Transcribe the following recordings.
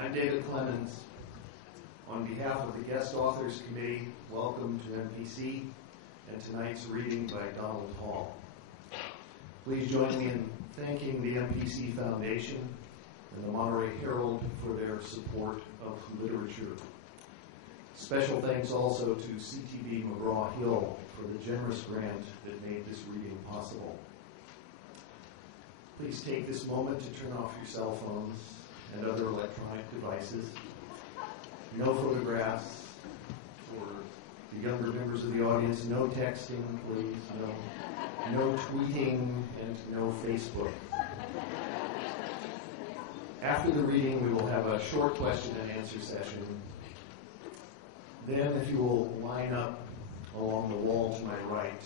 I'm David Clemens. On behalf of the Guest Authors Committee, welcome to MPC and tonight's reading by Donald Hall. Please join me in thanking the MPC Foundation and the Monterey Herald for their support of literature. Special thanks also to CTV McGraw-Hill for the generous grant that made this reading possible. Please take this moment to turn off your cell phones and other electronic devices. No photographs for the younger members of the audience. No texting, please. No tweeting, and no Facebook. After the reading, we will have a short question and answer session. Then, if you will line up along the wall to my right,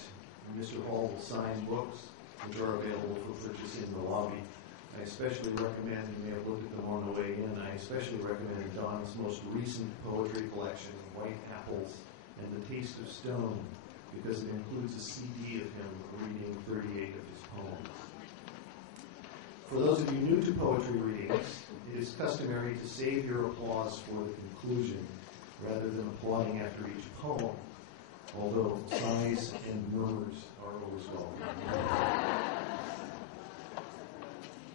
Mr. Hall will sign books which are available for purchase in the lobby. I especially recommend, you may have looked at them on the way in, I especially recommend Don's most recent poetry collection, White Apples and the Taste of Stone, because it includes a CD of him reading 38 of his poems. For those of you new to poetry readings, it is customary to save your applause for the conclusion rather than applauding after each poem, although sighs and murmurs are always welcome.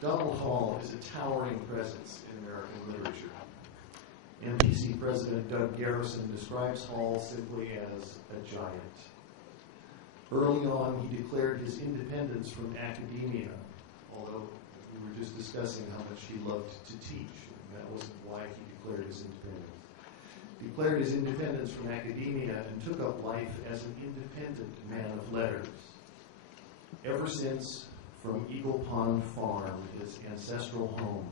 Donald Hall is a towering presence in American literature. MPC President Doug Garrison describes Hall simply as a giant. Early on, he declared his independence from academia, although we were just discussing how much he loved to teach, and that wasn't why he declared his independence. He declared his independence from academia and took up life as an independent man of letters. Ever since, from Eagle Pond Farm, his ancestral home,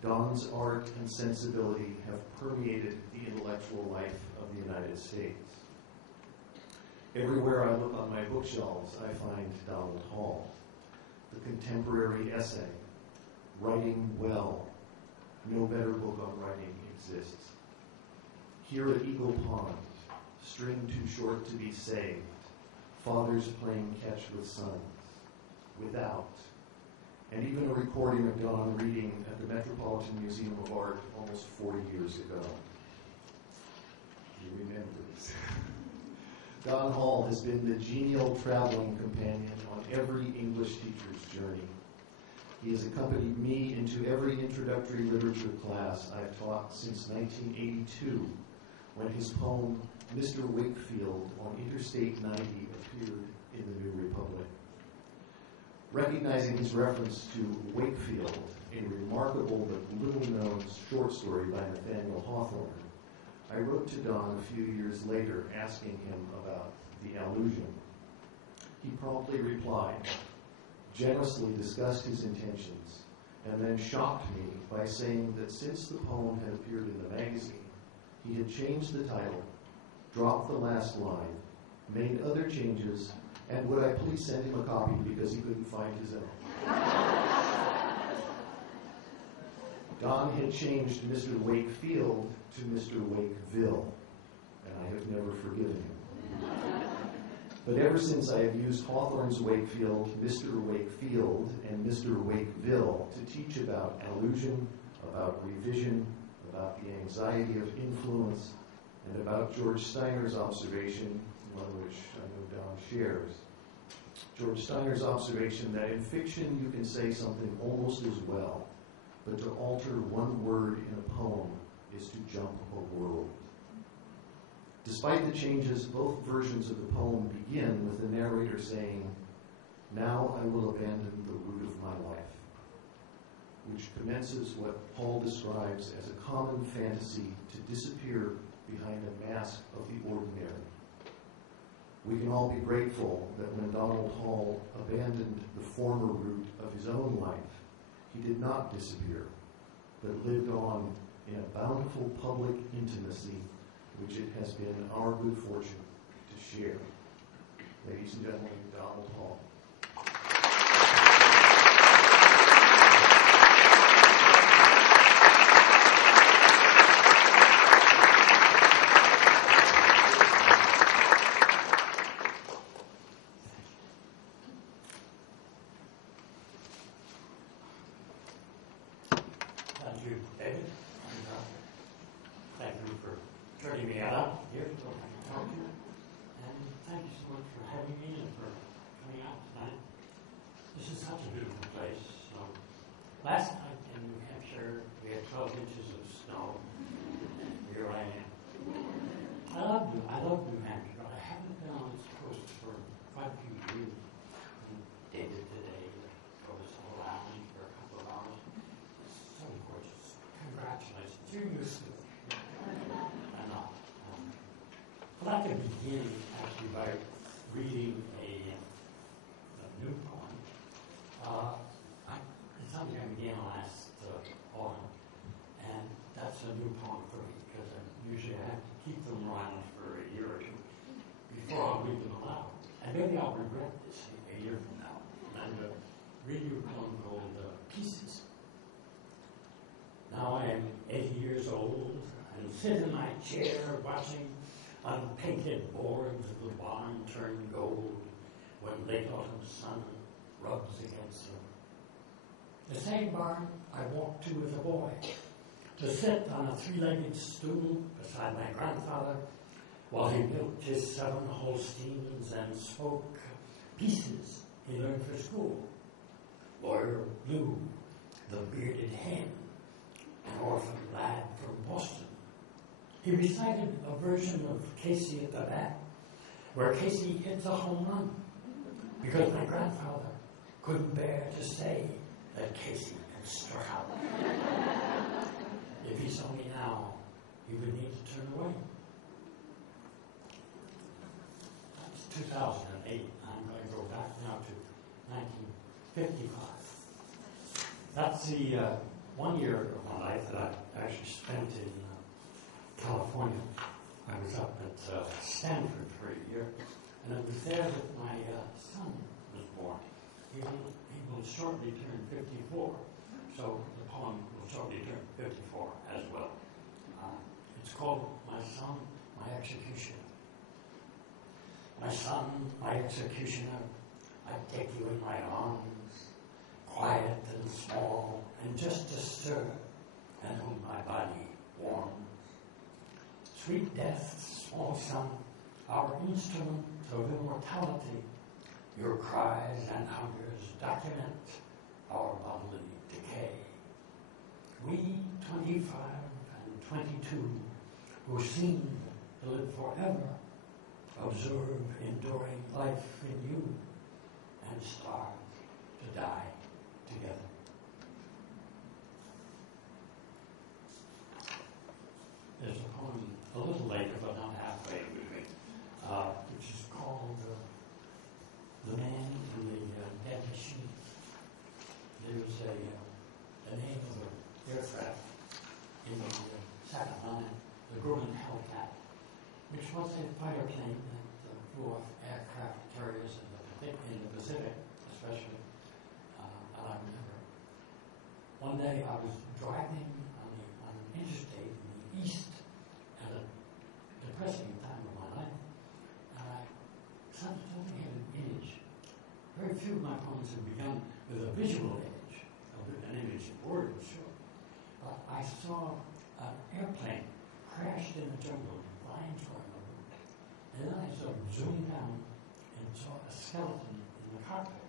Don's art and sensibility have permeated the intellectual life of the United States. Everywhere I look on my bookshelves, I find Donald Hall. The contemporary essay, Writing Well. No better book on writing exists. Here at Eagle Pond, String Too Short to Be Saved, Fathers Playing Catch with Sons, Without, and even a recording of Don reading at the Metropolitan Museum of Art almost 40 years ago. You remember this. Don Hall has been the genial traveling companion on every English teacher's journey. He has accompanied me into every introductory literature class I've taught since 1982, when his poem, Mr. Wakefield, on Interstate 90 appeared in the New Republic. Recognizing his reference to Wakefield, a remarkable but little-known short story by Nathaniel Hawthorne, I wrote to Don a few years later asking him about the allusion. He promptly replied, generously discussed his intentions, and then shocked me by saying that since the poem had appeared in the magazine, he had changed the title, dropped the last line, made other changes, and would I please send him a copy because he couldn't find his own. Don had changed Mr. Wakefield to Mr. Wakeville, and I have never forgiven him. But ever since I have used Hawthorne's Wakefield, Mr. Wakefield, and Mr. Wakeville to teach about allusion, about revision, about the anxiety of influence, and about George Steiner's observation, one which I know Don shares. George Steiner's observation that in fiction you can say something almost as well, but to alter one word in a poem is to jump a world. Despite the changes, both versions of the poem begin with the narrator saying, "Now I will abandon the route of my life," which commences what Paul describes as a common fantasy to disappear behind a mask of the ordinary. We can all be grateful that when Donald Hall abandoned the former route of his own life, he did not disappear, but lived on in a bountiful public intimacy, which it has been our good fortune to share. Ladies and gentlemen, Donald Hall. Thank you, David. for turning me out here to talk to you. And thank you so much for having me and for coming out tonight. This is such a beautiful place. Last night in New Hampshire, we had 12 inches of snow. Here I am. I love New Hampshire, but I haven't been on its coast for quite a few years. We did it today. Drove us all around for a couple of hours. It's so gorgeous. Congratulations. You're used to it. I'm not. I'd like to begin actually by reading a new poem. It's something I began last autumn, and that's a new poem for me because usually I have to keep them around for a year or two before I'll read them aloud. And maybe I'll regret this a year from now. And read you a poem called Pieces. Now I am 80 years old and sit in my chair watching unpainted boards of the barn turn gold when late autumn sun rubs against them. The same barn I walked to as a boy, to sit on a three-legged stool beside my grandfather while he milked his 7 Holsteins and spoke pieces he learned for school. Lawyer Blue, the bearded hen, an orphan lad from Boston. He recited a version of Casey at the Bat, where Casey hits a home run, because my grandfather couldn't bear to say that Casey had struck out. If he saw me now, he would need to turn away. That was 2008. I'm going to go back now to 1955. That's the 1 year of my life that I actually spent in California. I was up at Stanford for a year, and it was there that my son was born. He will shortly turn 54, so the poem will shortly turn 54 as well. It's called My Son, My Executioner. My son, my executioner, I take you in my arms, quiet and small, and just a stir, and whom my body warms. Sweet death, small son, our instrument of immortality, your cries and hungers document our bodily decay. We, 25 and 22, who seem to live forever, observe enduring life in you and starve to die together. There's a poem a little later, but not halfway moving, which is called The Man in the Dead Machine. There's the name of an aircraft in the second line, the Grumman Hellcat, which was a fighter plane that flew off aircraft carriers in the Pacific, especially. And I remember one day I was driving on an interstate in the east at a depressing time of my life, and I suddenly had an image. Very few of my poems have begun with a visual image, an image of words, sure. But I saw an airplane crashed in the jungle, vines growing over it. And then I sort of zoomed down and saw a skeleton in the carpet.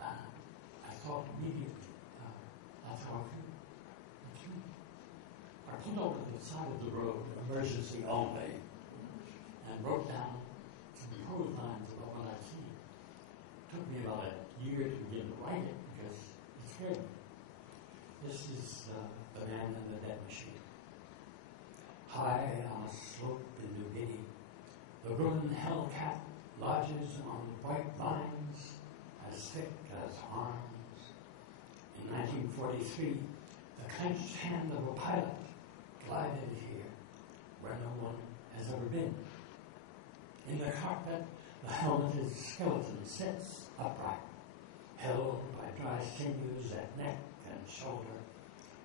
I thought immediately, that's how I feel. That's me. I pulled over to the side of the road, emergency only, and wrote down some prose lines about what I'd seen. It took me about a year to begin to write it because it scared me. This is The Man in the Dead Machine. High on a slope in New Guinea, the Grumman Hellcat lodges on bright vines as thick as arms. In 1943, the clenched hand of a pilot glided here, where no one has ever been. In the carpet, the helmeted skeleton sits upright, held by dry sinews at neck and shoulder,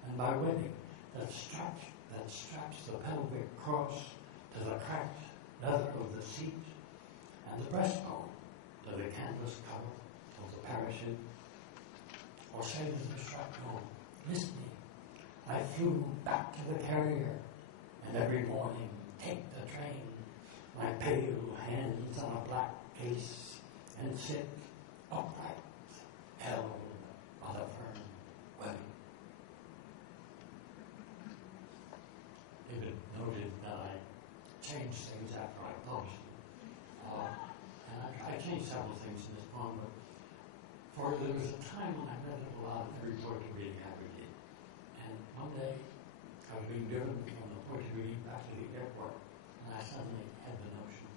and by webbing that straps the pelvic cross to the cracked leather of the seat, and the breastbone to the canvas cover of the parachute. Or say to the shrapnel, listen, I flew back to the carrier and every morning take the train, my pale hands on a black case, and sit upright, held by the firm webbing. David noted that I changed things after I published it. And I changed several things in this poem, but there was a time when I read it aloud every poetry reading I ever did. And one day, I was being driven from the poetry reading back to the airport, and I suddenly had the notion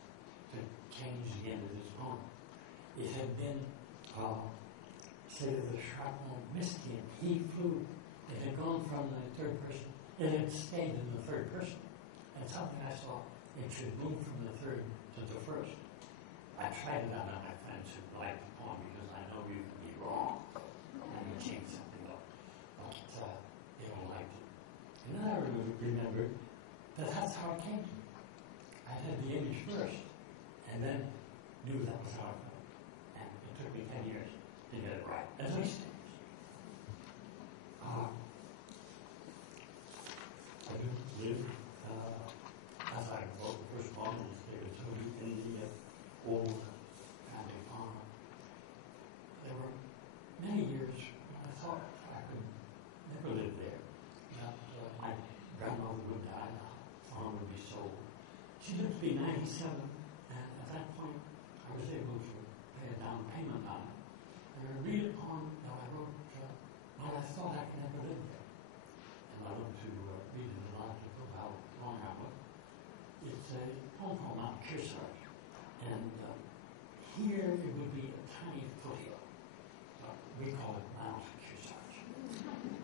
to change the end of this poem. It had been, say, the shrapnel missed him. He flew. It had gone from the third person. It had stayed in the third person. And something I saw, it should move from the third to the first. I tried it out on my friends who liked the poem because I know you can be wrong and you change something up. But they don't like it. And then I remembered that that's how it came to me. I had the image first and then knew that was how it felt. And it took me 10 years to get it right. At least 10 years. I do live, as I wrote the first poem, there was in the old family farm. There were many years when I thought I could never live there. That my grandmother would die, the farm would be sold. She lived to be 97, and at that point I was able to pay a down payment on it. And I read a poem that I wrote when I thought I could never live there. And I went to read it aloud to prove how wrong I was. It's a poem called Mount Kearsarge. And here it would be a tiny foothill. We call it Mount Kearsarge.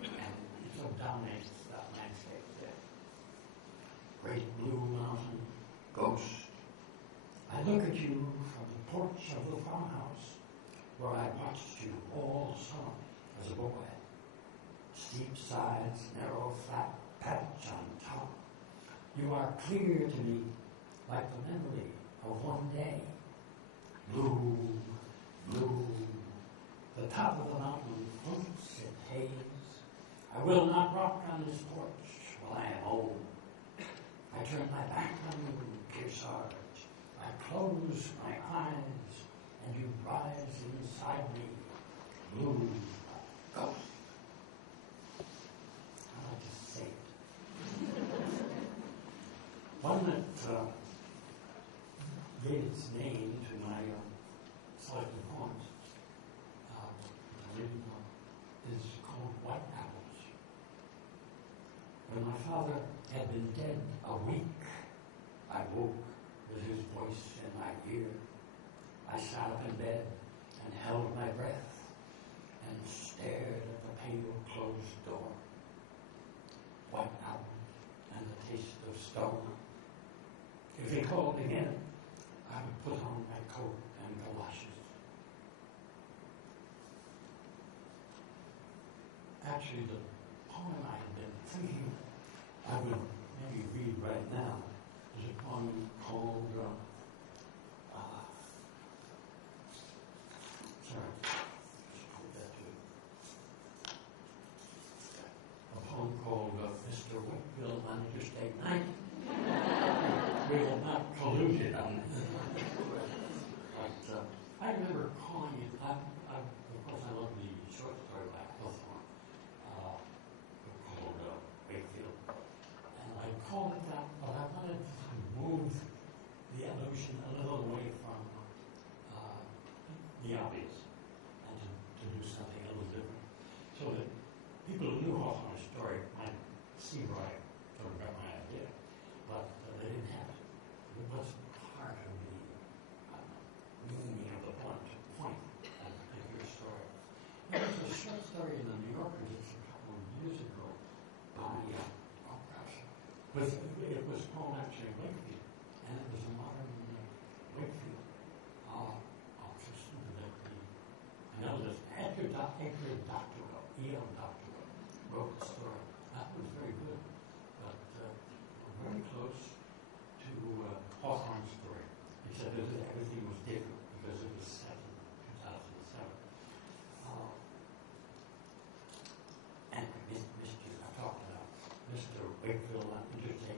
And it so dominates that landscape there. Great blue mountain, ghost. I look at you from the porch of the farmhouse where I watched you all summer as a boy. Steep sides, narrow, flat patch on top. You are clear to me like the memory of one day. Blue, blue. The top of the mountain floats in haze. I will not rock on this porch while I am old. I turn my back on you, Kearsarge. I close my eyes, and you rise inside me. Blue, ghost. I like to say it. One that gave its name to my selected poems is called White Apples. When my father had been dead a week, I woke with his voice in my ear. I sat up in bed and held my breath and stared at the pale closed door. White apples and the taste of stone. If he called again, I would put on my coat and galoshes. Actually, the poem I had been thinking I would maybe read right now is a poem called, Mr. Whitfield on Interstate 90. We have not colluded on it. But I remember calling it, of course I love the short story by Hawthorne, called Wakefield. And I called it that, but I wanted to move the evolution a little away from the obvious and to do something a little different. So that people who knew Hawthorne's story might see where I sort of got my idea, but they didn't have it. It wasn't part of the meaning of the point of a particular story. There was a short story in the New Yorker just a couple of years ago by, it was called actually Wakefield, and it was a modern Wakefield. I'll just I know this Edgar Doctorow, E.L. Doctorow, wrote the story. That was very good, but very close to Hawthorne's story, except that everything was different because it was set in 2007. And I talked about Mr. Wakefield on Interstate